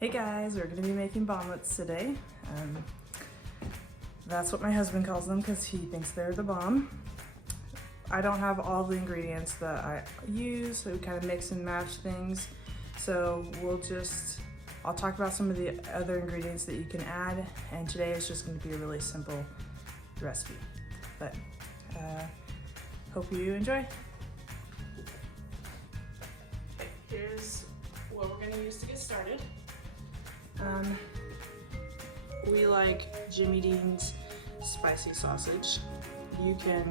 Hey guys, we're gonna be making omelets today. That's what my husband calls them because he thinks they're the bomb. I don't have all the ingredients that I use, so we kind of mix and match things. So I'll talk about some of the other ingredients that you can add, and today is just gonna be a really simple recipe. But hope you enjoy. Okay, here's what we're gonna use to get started. We like Jimmy Dean's spicy sausage. You can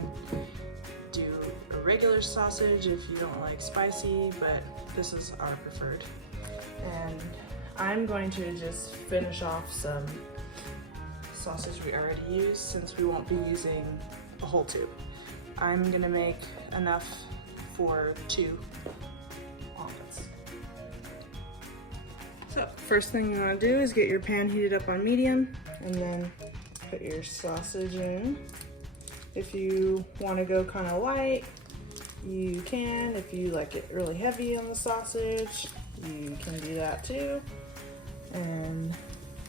do a regular sausage if you don't like spicy, but this is our preferred. And I'm going to just finish off some sausage we already used since we won't be using a whole tube. I'm gonna make enough for 2 omelets. So first thing you want to do is get your pan heated up on medium and then put your sausage in. If you want to go kind of light, you can. If you like it really heavy on the sausage, you can do that too. And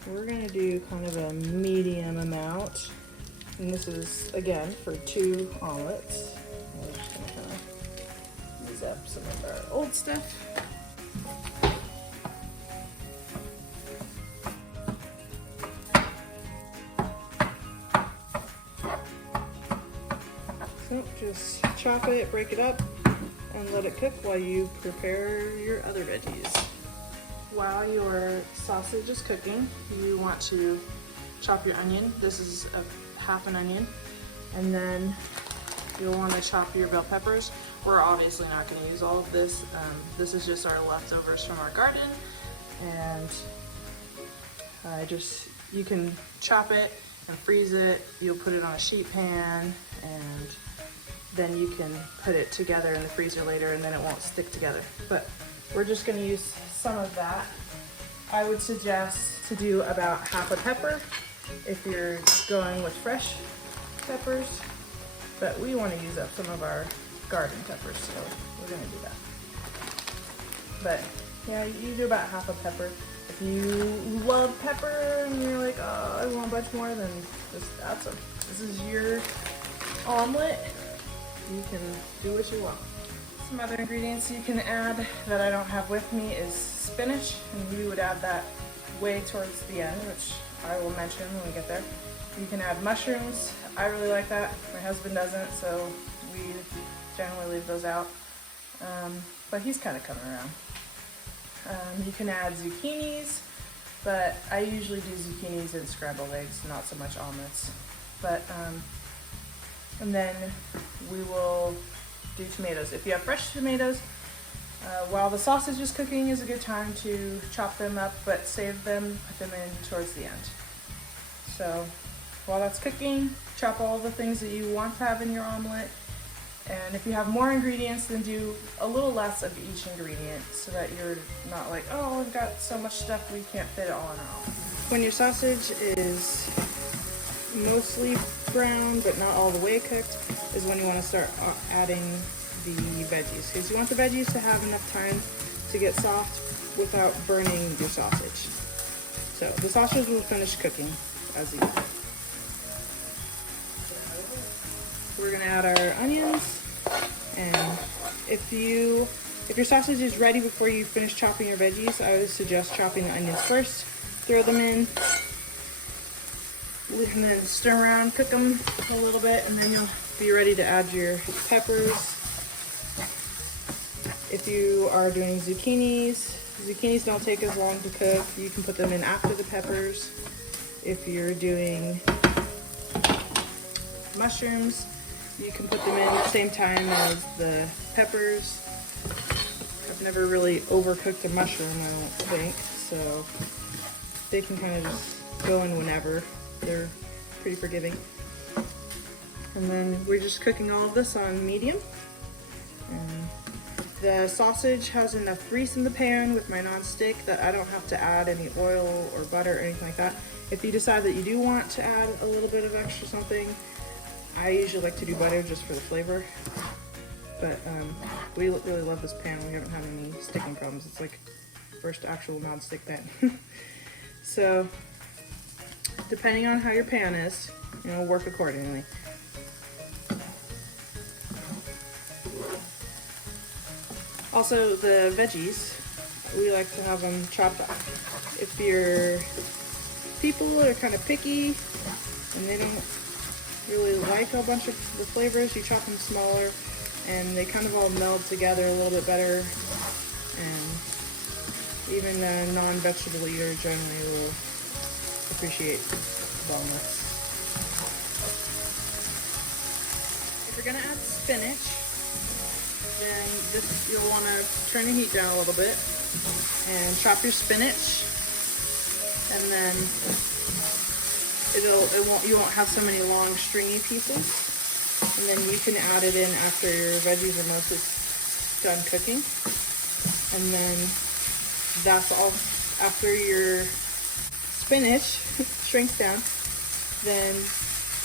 we're going to do kind of a medium amount. And this is, again, for 2 omelets. We're just going to kind of use up some of our old stuff. So just chop it, break it up, and let it cook while you prepare your other veggies. While your sausage is cooking, you want to chop your onion. This is half an onion. And then you'll want to chop your bell peppers. We're obviously not going to use all of this. This is just our leftovers from our garden. And you can chop it and freeze it. You'll put it on a sheet pan, and then you can put it together in the freezer later and then it won't stick together. But we're just gonna use some of that. I would suggest to do about half a pepper if you're going with fresh peppers, but we wanna use up some of our garden peppers, so we're gonna do that. But yeah, you do about half a pepper. If you love pepper and you're like, oh, I want a bunch more, then just add some. This is your omelet. You can do what you want. Some other ingredients you can add that I don't have with me is spinach, and we would add that way towards the end, which I will mention when we get there. You can add mushrooms. I really like that. My husband doesn't, so we generally leave those out. But he's kind of coming around. You can add zucchinis, but I usually do zucchinis in scrambled eggs, not so much omelets. But and then we will do tomatoes. If you have fresh tomatoes, while the sausage is cooking is a good time to chop them up, but save them, put them in towards the end. So while that's cooking, chop all the things that you want to have in your omelet. And if you have more ingredients, then do a little less of each ingredient so that you're not like, oh, we've got so much stuff we can't fit it all in our omelet. When your sausage is mostly brown but not all the way cooked is when you want to start adding the veggies, because you want the veggies to have enough time to get soft without burning your sausage. So the sausage will finish cooking as you go. We're going to add our onions, and if your sausage is ready before you finish chopping your veggies, I would suggest chopping the onions first, throw them in, and then stir around, cook them a little bit, and then you'll be ready to add your peppers. If you are doing zucchinis don't take as long to cook. You can put them in after the peppers. If you're doing mushrooms, you can put them in at the same time as the peppers. I've never really overcooked a mushroom, I don't think, so they can kind of just go in whenever. They're pretty forgiving. And then we're just cooking all of this on medium. And the sausage has enough grease in the pan with my non-stick that I don't have to add any oil or butter or anything like that. If you decide that you do want to add a little bit of extra something, I usually like to do butter just for the flavor. But we really love this pan. We haven't had any sticking problems. It's like first actual non-stick pan. So depending on how your pan is, you know, work accordingly. Also, the veggies, we like to have them chopped up. If your people are kind of picky and they don't really like a bunch of the flavors, you chop them smaller and they kind of all meld together a little bit better. And even a non-vegetable eater generally will appreciate boneless. If you're gonna add spinach, then you'll want to turn the heat down a little bit and chop your spinach, and then you won't have so many long stringy pieces, and then you can add it in after your veggies are mostly done cooking. And then that's all. After your spinach shrinks down, then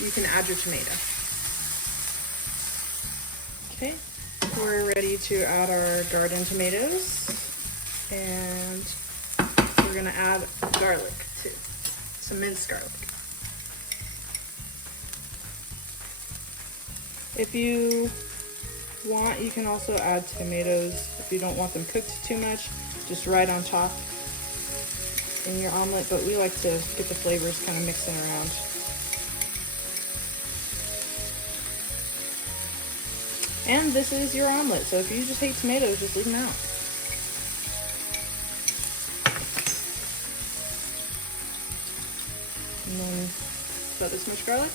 you can add your tomato. Okay, we're ready to add our garden tomatoes, and we're gonna add garlic too, some minced garlic. If you want, you can also add tomatoes if you don't want them cooked too much, just right on top in your omelet, but we like to get the flavors kind of mixing around. And this is your omelet, so if you just hate tomatoes, just leave them out. And then about this much garlic.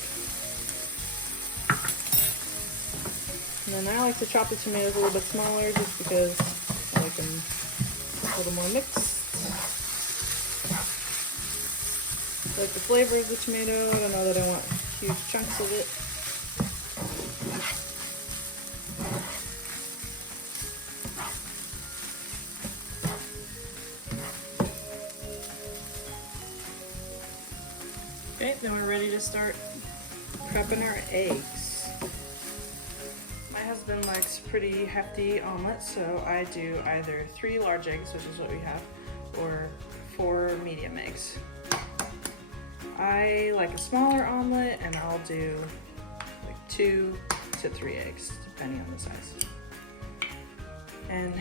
And then I like to chop the tomatoes a little bit smaller just because I like them a little more mixed. I like the flavor of the tomato. I know that I want huge chunks of it. Okay, then we're ready to start prepping our eggs. My husband likes pretty hefty omelets, so I do either 3 large eggs, which is what we have, or 4 medium eggs. I like a smaller omelet, and I'll do like 2 to 3 eggs, depending on the size. And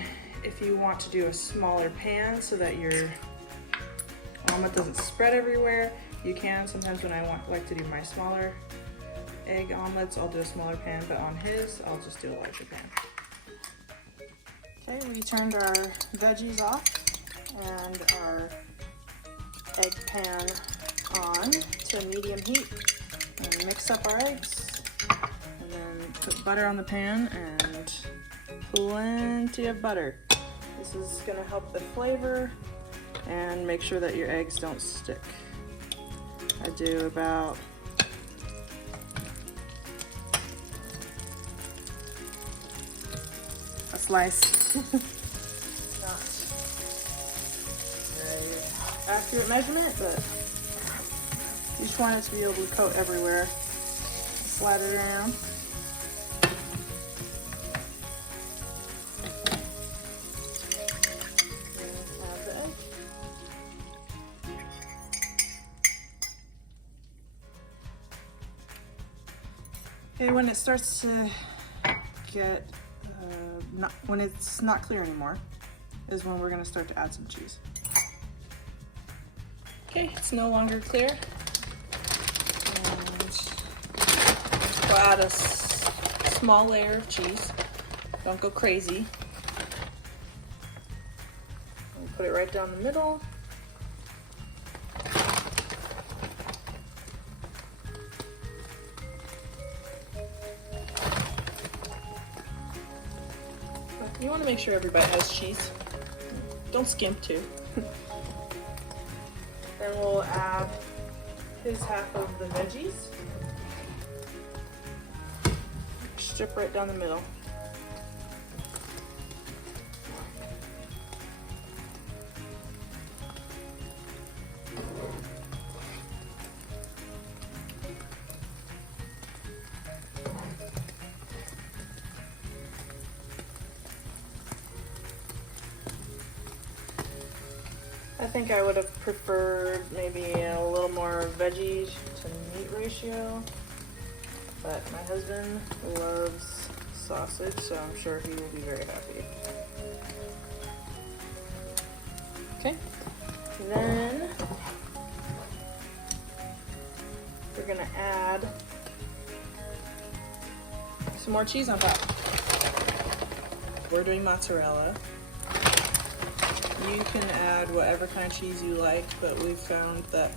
if you want to do a smaller pan so that your omelet doesn't spread everywhere, you can. Sometimes when I like to do my smaller egg omelets, I'll do a smaller pan, but on his, I'll just do a larger pan. Okay, we turned our veggies off and our egg pan on to medium heat, and mix up our eggs, and then put butter on the pan, and plenty of butter. This is gonna help the flavor and make sure that your eggs don't stick. I do about a slice. Not very accurate measurement, but you just want it to be able to coat everywhere. Slide it around. Okay, when it starts to get, when it's not clear anymore, is when we're gonna start to add some cheese. Okay, it's no longer clear. And we'll add a small layer of cheese. Don't go crazy. We'll put it right down the middle. You want to make sure everybody has cheese. Don't skimp too. Then we'll add his half of the veggies. Strip right down the middle. think I would have preferred maybe a little more veggie to meat ratio, but my husband loves sausage, so I'm sure he will be very happy. Okay, then we're gonna add some more cheese on top. We're doing mozzarella. You can add whatever kind of cheese you like, but we've found that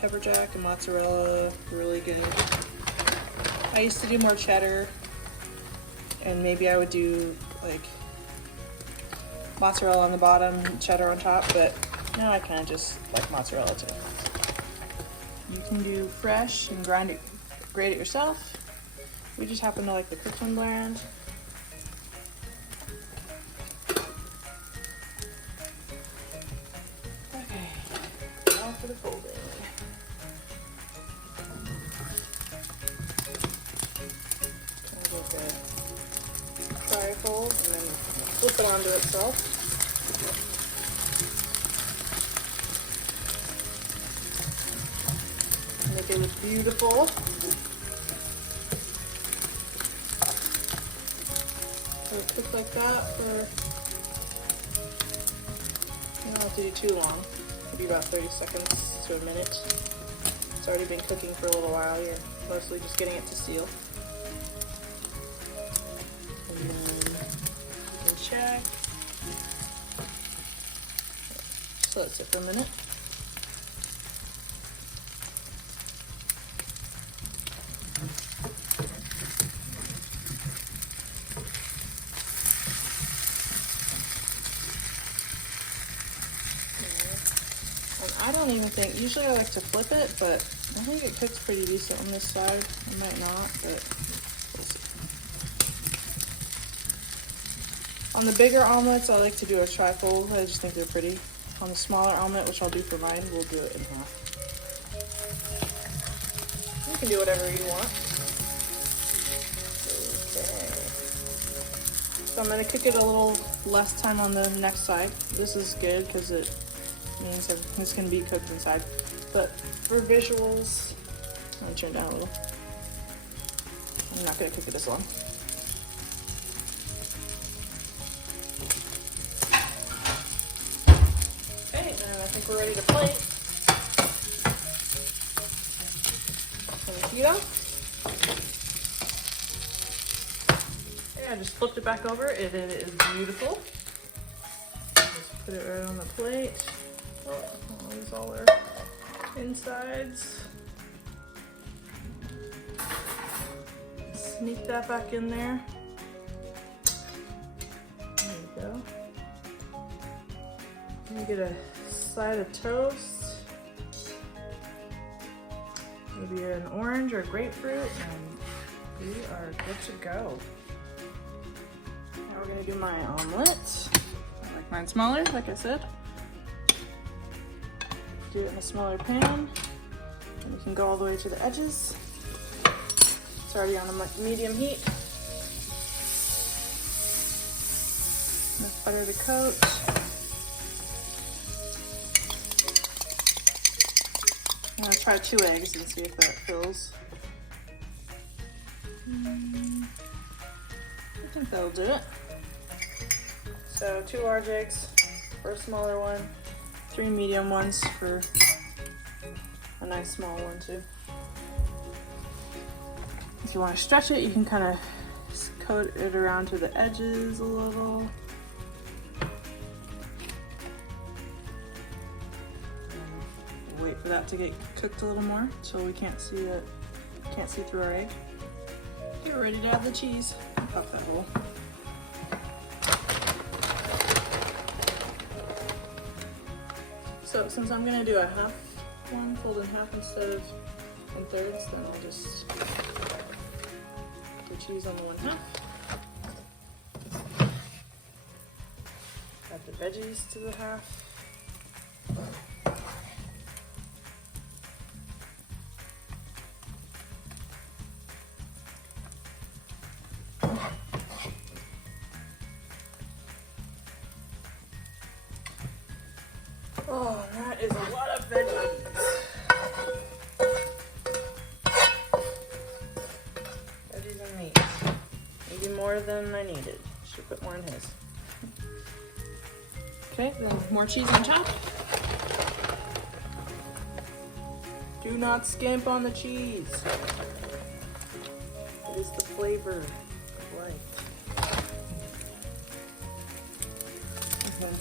pepper jack and mozzarella are really good. I used to do more cheddar, and maybe I would do like mozzarella on the bottom, cheddar on top, but now I kind of just like mozzarella too. You can do fresh and grate it yourself. We just happen to like the Kirkland brand. Okay, now for the folding. Kind of like a tri-fold and then flip it onto itself. Make it look beautiful. So cook like that for, you don't have to do too long. Maybe about 30 seconds to a minute. It's already been cooking for a little while. You're mostly just getting it to seal. And then you can check. Just let it sit for a minute. I don't even think, usually I like to flip it, but I think it cooks pretty decent on this side. I might not, but we'll see. On the bigger omelets, I like to do a tri-fold. I just think they're pretty. On the smaller omelet, which I'll do for mine, we'll do it in half. You can do whatever you want. Okay. So I'm going to cook it a little less time on the next side. This is good because it means everything's going to be cooked inside. But for visuals, I'm going to turn it down a little. I'm not going to cook it this long. Okay, and I think we're ready to plate. Thank you. Okay, I just flipped it back over. It is beautiful. Just put it right on the plate. Oh, these all are insides. Sneak that back in there. There you go. And get a side of toast. Maybe an orange or grapefruit, and we are good to go. Now we're gonna do my omelet. I like mine smaller, like I said. Do it in a smaller pan, and you can go all the way to the edges. It's already on a medium heat. Enough butter to coat. I'm gonna try 2 eggs and see if that fills. I think that'll do it. So 2 large eggs for a smaller one. 3 medium ones for a nice small one too. If you want to stretch it, you can kind of coat it around to the edges a little. And wait for that to get cooked a little more so we can't see through our egg. Get ready to add the cheese. Pop that hole. So since I'm gonna do a half one, fold in half instead of in thirds, then I'll just put the cheese on the 1/2. Add the veggies to the half. Oh, that is a lot of veggies. Veggies and meat. Maybe more than I needed. Should put more in his. Okay, then more cheese on top. Do not skimp on the cheese. It is the flavor of life. Okay.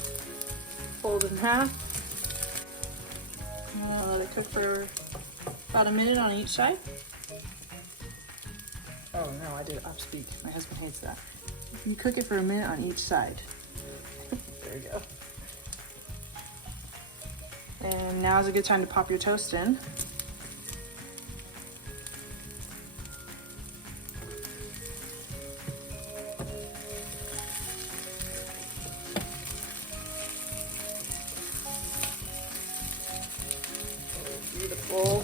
Fold in half. Let it cook for about a minute on each side. Oh no, I did it off speed. My husband hates that. You cook it for a minute on each side. There you go. And now is a good time to pop your toast in. Beautiful.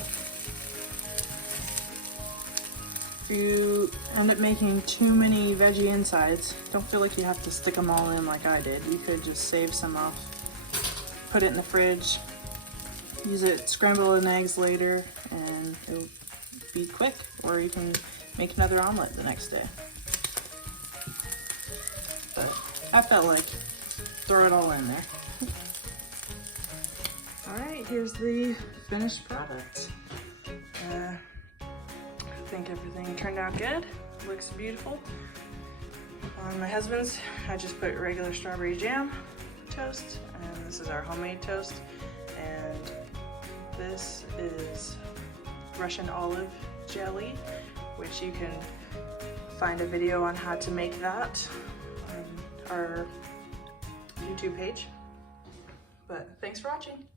If you end up making too many veggie insides, don't feel like you have to stick them all in like I did. You could just save some off, put it in the fridge, use it, scramble in eggs later, and it'll be quick. Or you can make another omelet the next day. But I felt like throw it all in there. All right, here's the finished product. I think everything turned out good. Looks beautiful. On my husband's, I just put regular strawberry jam toast, and this is our homemade toast. And this is Russian olive jelly, which you can find a video on how to make that on our YouTube page. But thanks for watching.